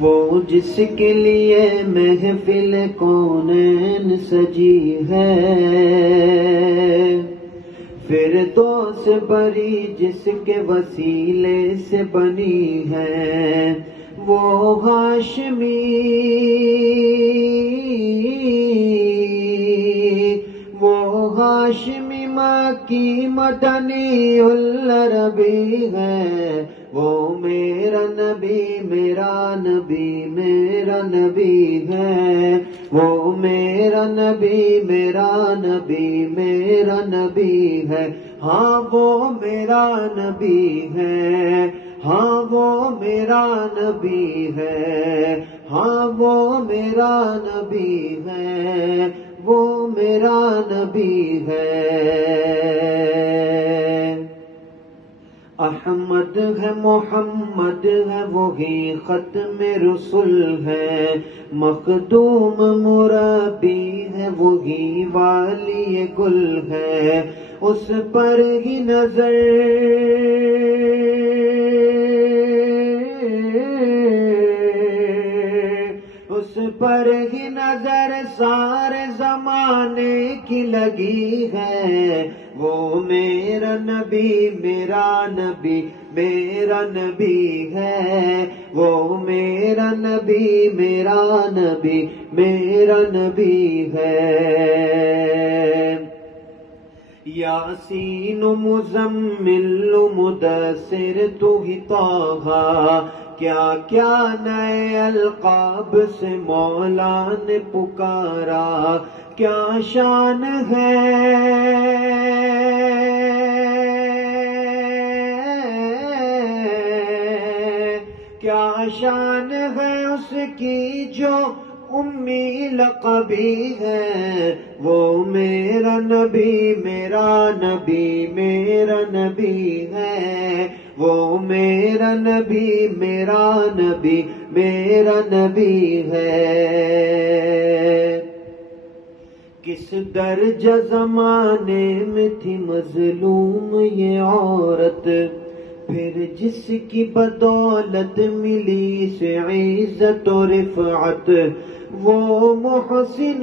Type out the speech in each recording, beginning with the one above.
وہ جس کے لیے محفل کونین سجی ہے، فردوس بری جس کے وسیلے سے بنی ہے، وہ ہاشمی، وہ ہاشمی مکی مدنی العربی ہے، وہ میرا نبی میرا نبی میرا نبی ہے، وہ میرا نبی میرا نبی میرا نبی ہے، ہاں وہ میرا نبی ہے، ہاں وہ میرا نبی ہے، ہاں وہ میرا نبی ہے، وہ میرا نبی ہے۔ احمد ہے محمد ہے وہی ختم رسول ہے، مخدوم مربی ہے وہی والی گل ہے، اس پر ہی نظر اس پر ہی نظر سارے زمانے کی لگی ہے، وہ میرا نبی میرا نبی میرا نبی ہے، وہ میرا نبی میرا نبی میرا نبی ہے۔ یاسین مزمل مدثر تو ہی طٰہٰ، کیا کیا نئے القاب سے مولا نے پکارا، کیا شان ہے کیا شان ہے اس کی جو امی لقبی ہے، وہ میرا نبی میرا نبی میرا نبی ہے، وہ میرا نبی میرا نبی میرا نبی ہے۔ کس درجہ زمانے میں تھی مظلوم یہ عورت، پھر جس کی بدولت ملی سے عزت و رفعت، وہ محسن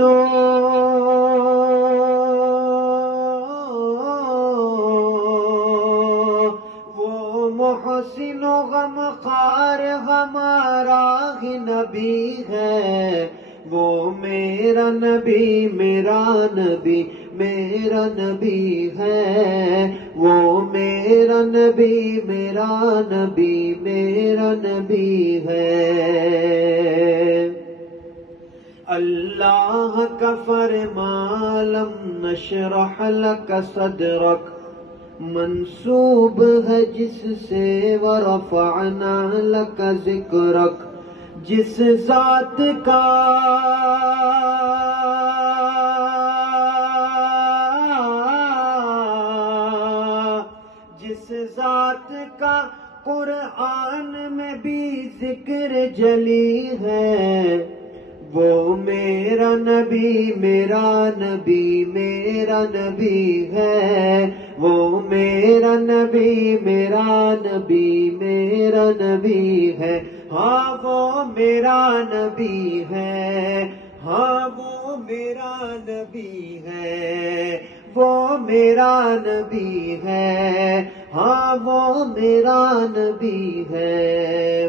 محسن و غمخوار ہمارا ہی نبی ہے، وہ میرا نبی میرا نبی میرا نبی ہے، وہ میرا نبی میرا نبی میرا نبی ہے۔ اللہ کا فرمان لم نشرح لک صدرک منسوب ہے جس سے ورفعنا لک ذکرک، جس ذات کا قرآن میں بھی ذکر جلی ہے، وہ میرا نبی میرا نبی میرا نبی ہے، وہ میرا نبی میرا نبی میرا نبی ہے، ہاں وہ میرا نبی ہے، ہاں وہ میرا نبی ہے، وہ میرا نبی ہے، ہاں وہ میرا نبی ہے۔